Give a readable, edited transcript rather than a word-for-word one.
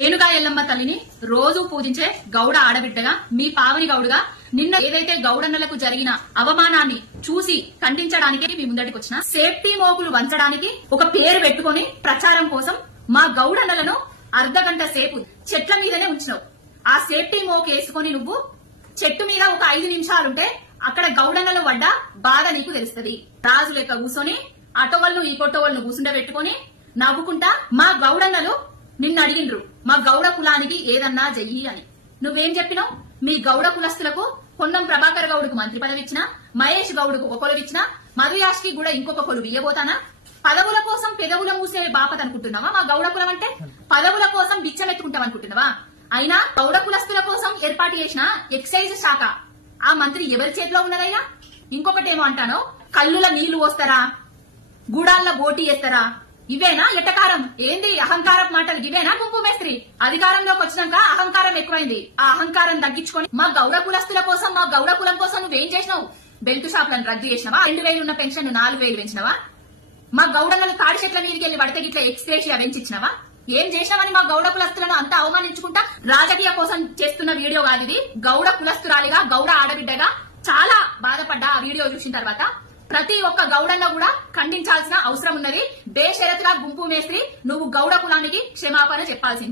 రేణుగా ఎల్లమ్మ తల్లిని రోజు పూజించే గౌడ ఆడబిడ్డగా మీ పావని గౌడుగా నిన్న ఏదైతే గౌడన్నలకు జరిగిన అవమానాన్ని చూసి ఖండించడానికి మీ ముందటికి వచ్చిన సేఫ్టీ మోకులు వంచడానికి ఒక పేరు పెట్టుకుని ప్రచారం కోసం మా గౌడన్నలను అర్ధగంట సేపు చెట్ల మీదనే ఉంచినావు. ఆ సేఫ్టీ మోకు వేసుకుని నువ్వు చెట్టు మీద ఒక 5 నిమిషాలుంటే అక్కడ గౌడన్నలు పడ్డ బాధ నీకు తెలుస్తుంది. రాజు లెక్క కూర్చొని అటోవలను ఈ కొట్టోవలను కూసుండబెట్టుకుని నవ్వుకుంటా మా గౌడన్నలు నిన్ను అడిగిండ్రు మా గౌడ కులానికి ఏదన్నా చెయ్యి అని. నువ్వేం చెప్పినావు? మీ గౌడ కులస్తులకు పొన్నం ప్రభాకర్ గౌడుకు మంత్రి పదవి ఇచ్చినా, మహేష్ గౌడుకు ఒక కొలువు ఇచ్చినా, మధుయాష్కి కూడా ఇంకొక కొలువు ఇయ్యబోతానా? పదవుల కోసం పెదవుల మూసే బాపత అనుకుంటున్నావా? మా గౌడ కులం అంటే పదవుల కోసం బిచ్చమెత్తుకుంటాం అనుకుంటున్నావా? అయినా గౌడ కులస్తుల కోసం ఏర్పాటు చేసిన ఎక్సైజ్ శాఖ ఆ మంత్రి ఎవరి చేతిలో ఉన్నదైనా? ఇంకొకటేమో అంటానో, కల్లుల నీళ్లు పోస్తారా, గూడాల్లో బోటీ వేస్తారా? ఇవేనా ఎట్టకారం? ఏంది అహంకారం మాటలు? ఇవేనా గుంపు మేస్త్రి? అధికారంలోకి వచ్చినాక అహంకారం ఎక్కువైంది. ఆ అహంకారం తగ్గించుకొని మా గౌడ కులస్తుల కోసం, మా గౌడ కులం కోసం నువ్వేం చేసినావు? బెల్ట్ షాపులను రద్దు చేసినావా? 2000 ఉన్న పెన్షన్ 4000 పెంచినవా? మా గౌడన్నలు తాడి చెట్ల మీదకి వెళ్లి పడితే గిట్ల ఎక్స్గ్రేషియా పెంచిచ్చినవా? ఏం చేసినావని మా గౌడ కులస్తులను అంతా అవమానించుకుంటా రాజకీయ కోసం చేస్తున్న వీడియో కాదు ఇది. గౌడ కులస్తురాలిగా, గౌడ ఆడబిడ్డగా చాలా బాధపడ్డా ఆ వీడియో చూసిన తర్వాత. ప్రతి ఒక్క గౌడన్న కూడా ఖండించాల్సిన అవసరం ఉన్నది. బేషరతుగా గుంపు మేస్త్రి నువ్వు గౌడ కులానికి క్షమాపణ చెప్పాల్సిందే.